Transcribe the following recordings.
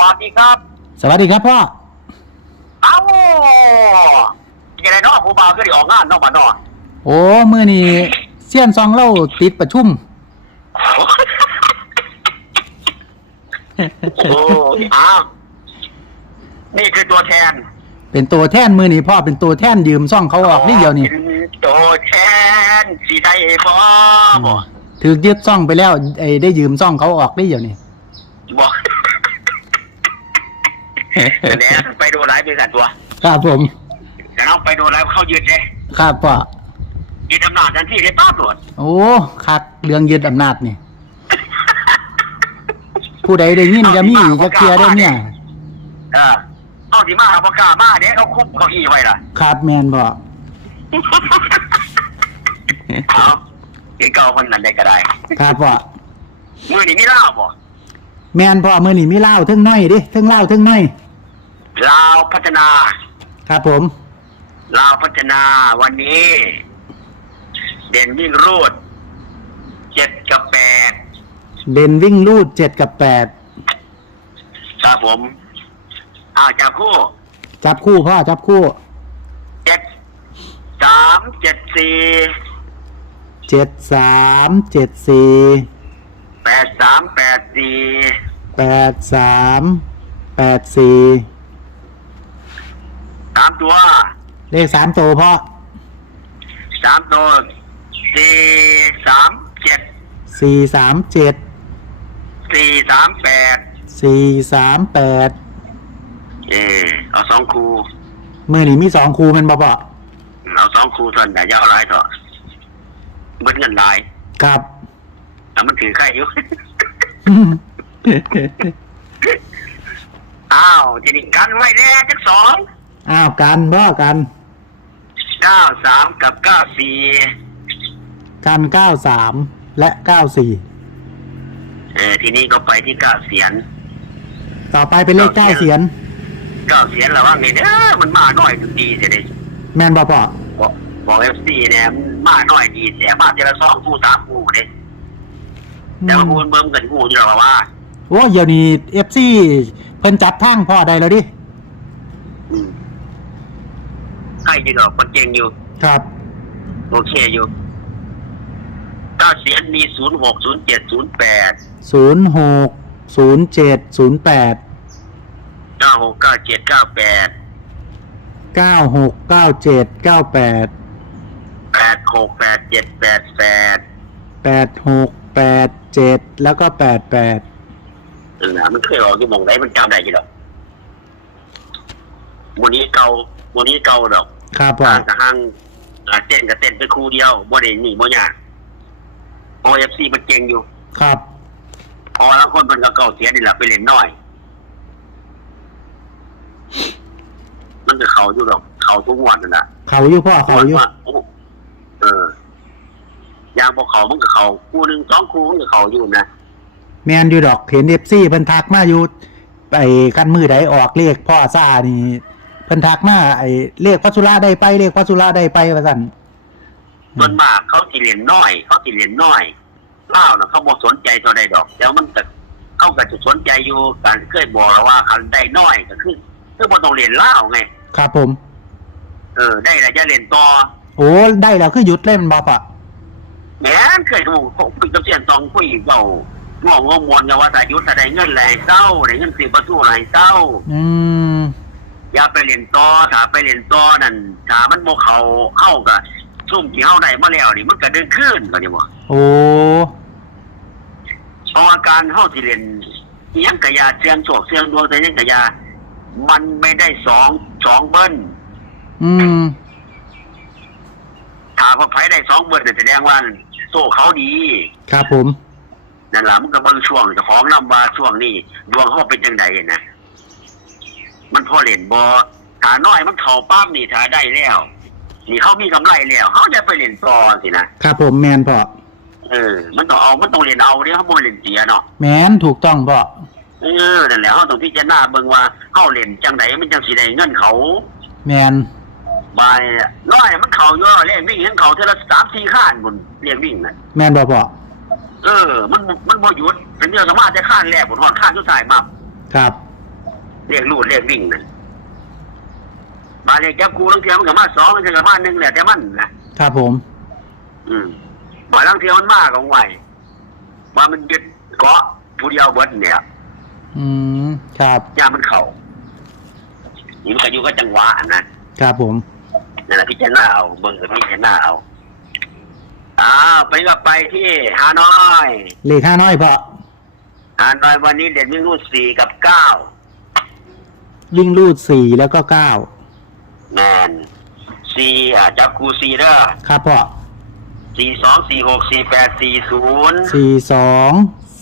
วัสดีครับ สวัสดีครับพ่อ เอ้ายังไงเนาะผู้บ่าวก็ได้ออกงานเนาะบ้านเนาะโอ้มือนี้เซียนซองเล่าติดประชุม โอ้อ้าวนี่คือตัวแทนเป็นตัวแท่นมือนี้พ่อเป็นตัวแท่นยืมซ่องเขาออกนี่เดียวนี่ป็ตัวแทนสีได้บ่บ่ถือยึดซ่องไปแล้วไอ้ได้ยืมซ่องเขาออกนี่เดียวนี่บ่ แหน่ไปดูไลฟ์บริษัทตัวครับผมแต่เราไปดูไลฟ์เขายืนเลยครับพ่อยืนอำนาจทันทีเลยป้าตรวจโอ้คักเรื่องยึดอำนาจนี่ ผู้ใดได้ยินจะมีจะเคลียร์ได้เนี่ยเออเอาสิมาเอาปากกามาเด้เขาคุบเก้าอี้ไว้ล่ะครับแมนพ่อเอาเดี๋ยวเก่าคนนั้นได้ก็ได้ ครับพ่อมือนี่มีเล่าบ่แมนพ่อมือนี้มีเหล้าเทั้งน้อยดิเทั้งเหล้าเทั้งน้อย ลาวพัฒนา ครับผม ลาวพัฒนาวันนี้ เด่นวิ่งรูดเจ็ดกับแปดเด่นวิ่งลูดเจ็ดกับแปดครับผมอ้าวจับคู่จับคู่พ่อจับคู่เจ็ดสามเจ็ดสี่เจ็ดสามเจ็ดสี่แปดสามแปดสี่แปดสามแปดสี่ สามตัวเลขสามตัวพ่อสามตัวสี่สามเจ็ดสี่สามเจ็ดสี่สามแปดสี่สามแปดเออเอาสองคูมือนี้มีสองคูแมันบ่พ่อเอาสองคูส่วนแต่จะเอาอะไรเถอะเบิ้เงินหลายครับแต่มันถือใครอยู่ อ้าวทีนี้กันไว้แน่จักสอง อ้าวกันพ่อกันเก้าสามกับเก้าสี่กันเก้าสามและเก้าสี่เออทีนี้ก็ไปที่เก้าเสียนต่อไปเป็นเลขเก้าเสียนเก้าเสียนแล้วว่าไงเนี่ยมันมาหน่อยถึงดีเสียเลยแมนบ่พ่อบอกบอกเอฟซีเนี่ยมันมาหน่อยดีเสียมาเจละสองคู่สามคู่เลยแต่ว่าคูณเบิ่มกันคู่อยู่หรอว่าโอ้เดี๋ยวนี้เอฟซีเพิ่นจับทางพ่อได้แล้วดิ อืม ใครอยู่หรอกคนเก่งอยู่ ครับ โอเคอยู่เก้าเสียนมีศูนย์หกศูนย์เจ็ดศูนย์แปดศูนย์หกศูนย์เจ็ดศูนย์แปดเก้าหกเก้าเจ็ดเก้าแปดเก้าหกเก้าเจ็ดเก้าแปดแปดหกแปดเจ็ดแปดแปดแปดหกแปดเจ็ดแล้วก็แปดแปดนั่นนะมันเคยออกที่หมองไหนมันจำได้กี่ดอกวันนี้เก่าวันนี้เก่าดอก ครับพ่อ ห่างกับห่างอ่าเต้นกับเต้นไปคู่เดียวบ่ได้หนีบ่ยากโอเอฟซีมันเก่งอยู่ครับ พอแล้วคนมันก็เก่าเสียนี่แหละไปเล่นน้อย มันจะเขาอยู่ดอกเขาทุกวันนั่นแหละเขาอยู่พ่อเขาอยู่ว่าโอ้เออยางบอกเขามันก็เขาคู่หนึ่งสองคู่มันก็เขาอยู่นะแมนอยู่ดอกเห็นเอฟซีเพิ่นทักมาอยู่ไอ้กันมือใดออกเลขพ่อซ่านี่ เพิ่นทักมาไอ้เลขพัสุราได้ไปเลขพัสุราได้ไปว่าซั่นส่วนมากเขาสิเรียนน้อย เขาสิเรียนน้อยเล่าวนะเขาบอกสนใจตัวใดดอกแล้วมันจะเขาก็จะสนใจอยู่การเคยบอกแล้วว่าคันได้น้อยก็คือคือบ่ต้องเรียนเล่าวไงครับผม เออ ได้แล้วจะเรียนต่อโอ้ได้แล้วคือหยุดเล่นบ่พ่อแหมเคยดูผมคุยกับเสียนตองคุยเบาง่วงง่วงมวนกันว่าแต่ยุทธได้เงินแหล่เศร้าได้เงินสิบประตูไหลเศร้า อืม อย่าไปเรียนต่อถ้าไปเรียนต่อนั่นถ้ามันบ่เขาเข้ากับซุ่มที่เฮาได้มาแล้วนี่มันก็เดินขึ้นก็นี่บ่โอ้เพราะว่าการเฮาสิเรียนอิหยังกะยาเสียงโชคเสียงดวงแต่อิหยังกะยามันไม่ได้สองสองเบิ้ลอืมถ้าพอไผได้สองเบิ้ลเนี่ยแสดงว่าโซ่เขาดี ครับผม นั่นล่ะมันก็เบิ่งช่วงเจ้าของนำว่าช่วงนี้ดวงเฮาเป็นจังไดนะ มันพอเล่นบ่ถ้าน้อยมันเข้าปั๊บนี่ถ้าได้แล้วนี่เขามีกำไรแล้วเขาจะไปเล่นต่อสินะครับผมแมนพ่อเออ มันต้องเอามันต้องเรียนเอาเนี่ยเขาบ่เล่นเสียเนาะแมนถูกต้องพ่อเออนั่นแหละเขาต้องพิจารณาเบิ่งว่าเขาเล่นจังไดมันจังสิได้เงินเขา แมนบายน้อยมันเขาอยู่แล้วเรียกวิ่งเห็นเขาเท่าละสามสี่ข้านบุญเรียกวิ่งน่ะแมนบ่พ่อเออ มันมันบ่หยุดเป็นเรื่องสามารถจะข้านแรกบุญหอนข้านสุดท้ายมาครับ เรียกลูดเรียกวิ่งนั่นมาเรียกจับกูลังเทียมันกับมาสองมันกับมาหนึ่งแหละแต่มันนะครับผม อืมมาลังเทียมันมากของไหวมามันยึดเกาะผู้เดียวเบิดเนี่ย อืมครับย่ามันเข่านี่มันก็อยู่ก็จังหวะนะครับผมนั่นแหละพิจารณาเอาเบิ่งกับพิจารณาเอาอ้าวไปก็ไปที่ฮานอย เลขห้าน้อยพ่อฮานอยวันนี้เด่นวิ่งรูดสี่กับเก้า วิ่งลูดสี่แล้วก็เก้าแมนสี่อะจับคูสี่เด้อครับพ่อสี่สองสี่หกสี่แปดสี่ศูนย์สี่สอง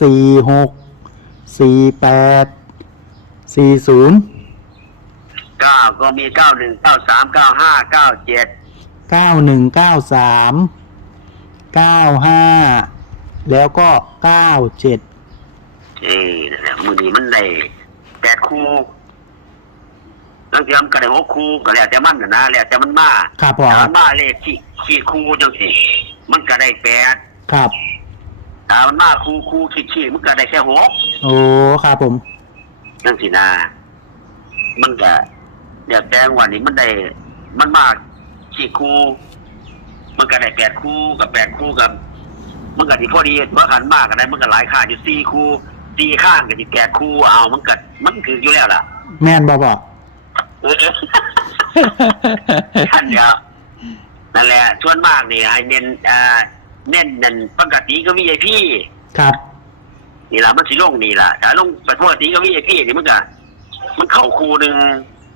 สี่หกสี่แปดสี่ศูนย์เก้าก็มีเก้าหนึ่งเก้าสามเก้าห้าเก้าเจ็ดเก้าหนึ่งเก้าสามเก้าห้าแล้วก็เก้าเจ็ดเอ้ยนั่นแหละมือนี้มันได้แปดคู่ ตั้งแต่มันก็ได้หกคู่ก็แล้วแต่มันนะนะแล้วแต่มันมาครับพ่อคถ้ารับมาเลขขี้ขี้คู่จังสิมันก็ได้แปดครับ ถ้ามันมาคู่คู่ขี้ขี้มันก็ได้แค่หกโอ้ครับผม จังสินะมันก็เดี๋ยวแต่วันนี้มันได้ มันมาขี้คู่มันก็ได้แปดคู่กับแปดคู่กับมันก็ที่พอดีเมื่อขันมากกันได้มันก็หลายค่าอยู่สี่คู่สี่ข้างกับที่แปดคู่เอามันก็มันคืออยู่แล้วล่ะ แม่นบ่พ่อเออ ท่านเดียวนั่นแหละส่วนมากนี่ไอเน้นอ่าเน้นนั่นปกติก็วีไอพีครับ นี่ล่ะมันสิลงนี่ล่ะแต่ลงปกติก็วีไอพีนี่มันก็มันเข่าคูหนึ่ง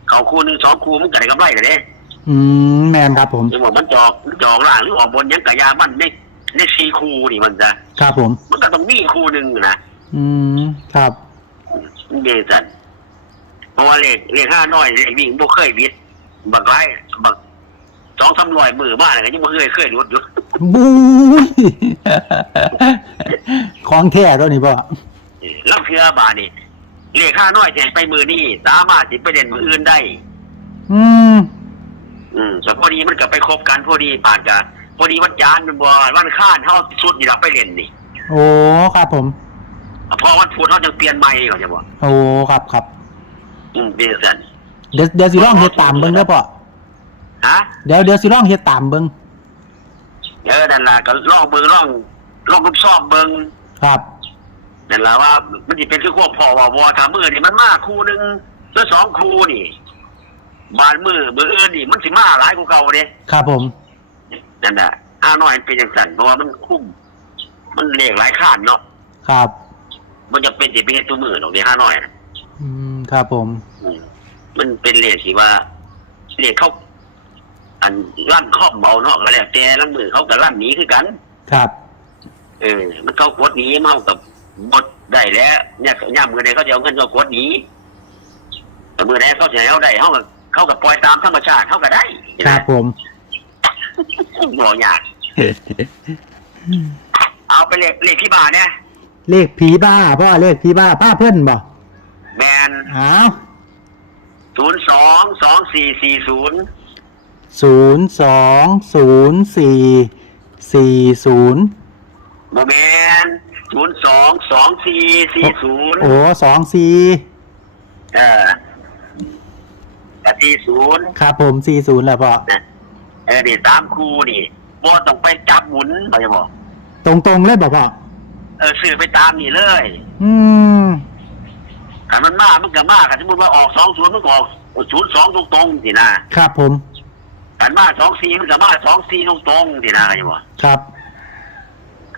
เข่าคูหนึ่งสองคูมันก็ได้กำไรกันเด้อืมแม่นครับผมจังหวะมันจอกมันจอกล่างหรือออกบนยังกะยามันในในสี่คูนี่มันจะครับผม มันก็ต้องมีคูหนึ่งนะอืมครับมันเดสันเพ ราะว่าเลขเลขห้าน้อยเลขวิ่งบ่เคยวิดบักไรบักสองสามร้อยมือบ้านอะไรก็ยังบ่เคยเคยรุดอยู่บู๊ยของแท้ตัวนี้พ่อแล้วเพื่อบานี่เลขห้าน้อยแทนไปมือนี่สามารถสิไปเด่นมืออื่นได้ อืม อืมแต่พอดีมันก็ไปคบกันพอดีปานกันพอดีวันจานทร์มันบ่วันข้านเฮาสุดนี่เราไปเล่นนี่โอ้ครับผม พอวันพุธเฮาจะเปลี่ยนใหม่ก่อนจะบ่โอ้ครับครับ อืมเดซันเดี๋ยวเดี๋ยวสิลองเฮ็ดตามเบิ่งเด้อพ่อฮะ เดี๋ยวเดี๋ยวสิลองเฮ็ดตามเบิ่งเออนั่นล่ะก็ลองเบิ่งลองลองรูปซ่อมเบิ่งครับ นั่นล่ะว่า มันสิเป็นคือควบพ่อว่าบ่ถ้ามือนี่มันมาคู่หนึงหรือสองคู่นี่บานมือมืออื่นนี่มันสิมาหลายกว่าเก่าเด้ครับผม นั่นแหละห้าน้อยมันเป็นอย่างสั่นเพราะว่ามันคุ้มมันเลขหลายข้านเนาะครับ มันจะเป็นสิเป็นเฮ็ดตัวมือหรอกเดีห้าน้อยน่ะ อืม ครับผมอืมมันเป็นเลขที่ว่าเลขเขาอันลั่นครอบเบาเนาะก็แล้วแต่ลังมือเขาก็ลั่นหนีคือกัน ครับ เออ มันเขากดหนีเมากับบดได้แล้ว เนี่ยย่ำมือใดเขาจะเอาเงินเขากดหนีแต่มือใดเขาจะเอาได้เขาก็เขาก็ปล่อยตามธรรมชาติเขาก็ได้ครับผมบ่ยากเอาไปเลขเลขที่บ้านเนี่ยเลขผีบ้าพ่อเลขผีบ้าป้าเพิ่นบ่แมน อ้าวศูนย์สองสองสี่สี่ศูนย์ศูนย์สองศูนย์สี่สี่ศูนย์โมเมนศูนย์สองสองสี่สี่ศูนย์โอ้สองสี่เออกับสี่ศูนย์ครับผมสี่ศูนย์แหละพ่อนะเออนี่สามคูนี่บ่ต้องไปจับหมุนเขาจะบอกตรงตรงๆเลยบอกพ่อเออซื้อไปตามนี่เลย อืมถ้า มันมามันก็มากันสมมติว่าออกสองศูนย์มันก็ออกศูนย์สองตรงๆสินะครับผมอันมาสองสี่มันก็มาสองสี่ตรงๆสินะเขาจะบอกครับ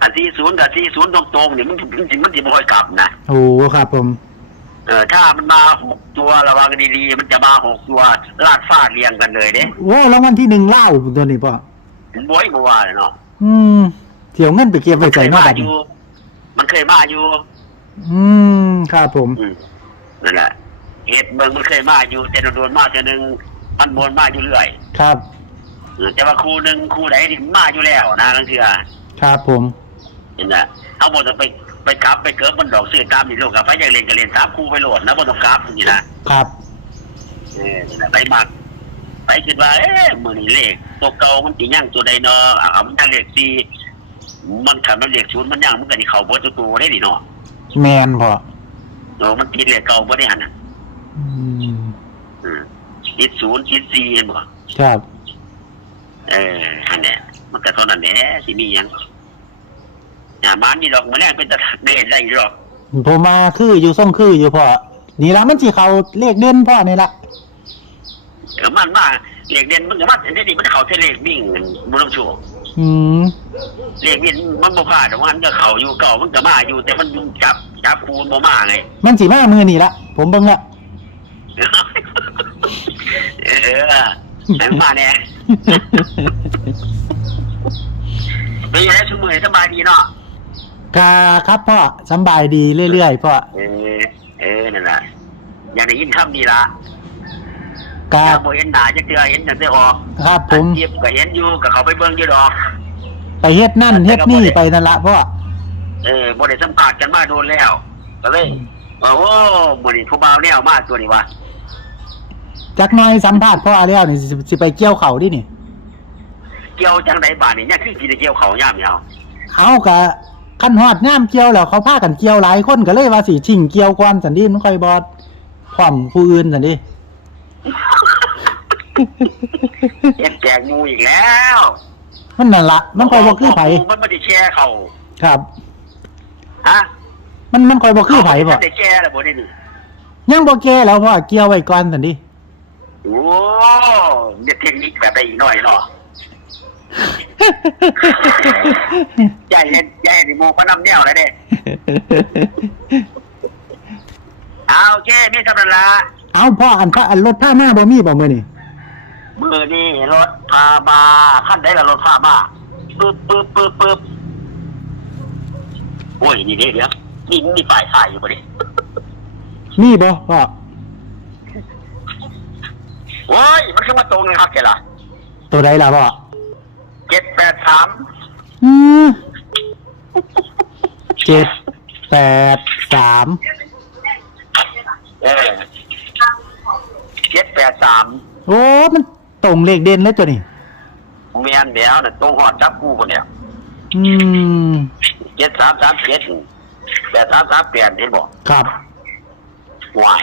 อันสี่ศูนย์กับสี่ศูนย์ตรงๆนี่มันมันสิมันสิบ่ค่อยกลับนะโอ้ครับผมเออถ้ามันมาหกตัวระวังดีๆมันจะมาหกตัวลาดฟาดเรียงกันเลยเด้โอ้รางวัลที่หนึ่งเล่าตัวนี้พ่อมันบ่อยบ่ว่าเลยเนาะอืมเที่ยวเงินไปเก็บมัไว้นเคใส่ยนอกมาแบบอนี้ยู่มันเคยมาอยู่ อืมครับผมอืม นั่นแหละเหตุเมืองมันเคยมาอยู่แต่โดนๆมาแต่หนึ่งมันบนมาอยู่เรื่อยครับเออแต่ว่าครูหนึ่งครูไหนที่มาอยู่แล้วนะลังเทือครับผมนี่นะเอาบทไปไปกลับไปเกิดมันดอกซื้อตามนี่ลูกกับไปอยากเรียนก็เรียนตามครูไปโหลดนะบนต้องกลับนี่นะครับเออนี่นะไปมักไปคิดว่าเอ๊ะมือนี่เลขตัวเก่ามันตีย่างตัวใดเนาะเอามันยังเลขสี่มันขันมันเลขศูนย์มันย่างมันก็ที่เขาเบิดตัวตัวได้ดิเนาะแมนพ่อ เนาะมันตีเลขเก่าบ่ได้หันน่ะออืมอืมคิดศูนย์คิดสี่เห็นบ่ครับเอออันเนี้ยมันก็เท่านั้นแหละสิมีหยังอย่ามานี่ดอกมาแรกเป็นตะได้ได้หรอกผมมาคืออยู่ส่งคืออยู่พ่อนี่ละมันสิเขาเลขเด่นพ่อนี่ละเออมันมาเลขเด่นมันก็มาแต่นี่มันเข้าเทเลขวิ่งบ่ต้องชั่ว อืมเลขวิ่งมันบ่พลาดแต่ว่ามันก็เข้าอยู่เก่ามันก็มาอยู่แต่มันจับ จับคูณบ่มาไงมันสิมามือนี่ละผมเบิ่งละเออแต่มาแน่เป็นไงสมือสบายดีเนาะกาครับพ่อสำบายดีเรื่อยๆพ่อเออเออนั่นแหละอยากได้ยินคำนี้ละกาอยากบ่เห็นหน้าจะเจอเห็นแต่ได้ออกครับผมเทียบก็เห็นอยู่กับเขาไปเบิ่งอยู่ดอก ไปเฮ็ดนั่นเฮ็ดนี่ไปนั่นละพ่อ เออบ่ได้สัมภาษณ์กันมาโดนแล้ว ก็เลยว่าโอ้มื้อนี้ผู้บ่าวแนวมาตัวนี้ว่าจักหน่อยสัมภาษณ์พ่อแล้วนี่สิสิไปเกี่ยวเขาดินี่ เกี่ยวจังไดบาดนี่ยังคือสิได้เกี่ยวเขายามยาวเอากะขั้นฮอดน้ำเกี่ยวแล้วเขาพากันเกี่ยวหลายคนก็เลยว่าสิชิงเกี่ยวก่อนสันดิมันค่อยบอดพร้อมผู้อื่นสันดิเฮ็ดแจกหมูอีกแล้ว มันนั่นละมันค่อยบ่คือไผมันบ่ได้แชร์เขาครับ ฮะมันมันค่อยบ่คือไผบ่มันได้แชร์แล้วบ่ได้นี่ยังบ่แก่แล้วพ่อเกี่ยวไว้ก่อนสันดิโอ้เด็ดเทคนิคแบบได้อีกหน่อยเนาะใจเย็นใจเย็นหมูก็นำแนวเลยเด้เอาโอเคมีสำนักละเอาพ่ออันพระอันรถผ้าหน้าบ่มีบ่มื้อนี่มือนี่รถพามาขั้นได้ละรถพามาปึ๊บปึ๊บปึ๊บปึ๊บโอ้ยนี่เด้เดี๋ยวนี่มีฝ่ายถ่ายอยู่ปะดิมีบ่พ่อโอ้ยมันคือมาตรงเลยครับแกล่ะตัวใดล่ะพ่อเจ็ดแปดสามอืมเจ็ดแปดสามเออเจ็ดแปดสามโอ้มันตรงเลขเด่นเลยตัวนี้เมียนเดียวน่ะตรงหอดจับกูคนเนี่ยอืม เจ็ดสามสามเจ็ดแปดสามสามแปดเห็นบอกครับวาย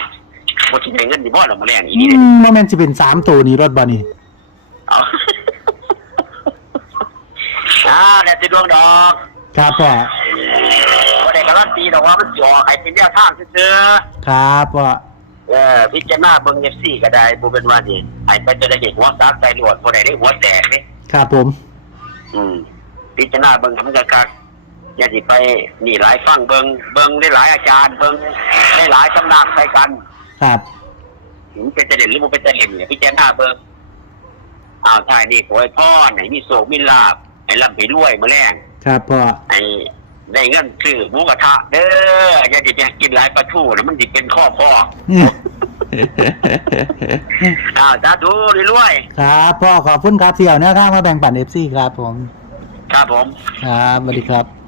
บ่ชิได้เงินดีบ่หรอกมาแรงอีอืนี่เลยมโมเมนต์จะเป็นสามตัวนี้รถบ่นี่เอา อ่าเดี๋ยวจะดวงดอกครับพ่อว่าได้การันตีแต่ว่ามันจ่อใครเป็นแนวทางซื่อครับพ่อๆเออพิจารณาเบิ่ง FC ก็ได้บ่เป็นว่านี่ไอ้ไปจะได้เห็นหัวซักใส่หนวดบ่ได้ได้หัวแตกนี่ ครับผม อืมพิจารณาเบิ่งให้มันคักๆ อย่าสิไปนี่หลายฟังเบิ่งเบิ่งได้หลายอาจารย์เบิ่งได้หลายสำนักใส่กันครับถึงเป็นจะเด่นหรือบ่เป็นจะเด่นเนี่ยพิจารณาเบิ่งอ้าวใช่นี่โอยพ่อไหนมีโศกมีลาบไอ้ลำไปรวยมื้อแรงครับพ่อไอ้ได้เงินซื้อหมูกระทะเด้ออย่าจะอยากกินหลายปลาทูนะมันสิเป็นข้อพ่ออ้าวสาธุรวยครับพ่อขอบคุณครับเสี่ยวแนวทางมาแบ่งปันเอฟซีครับผม ๆครับผม ครับสวัสดีครับ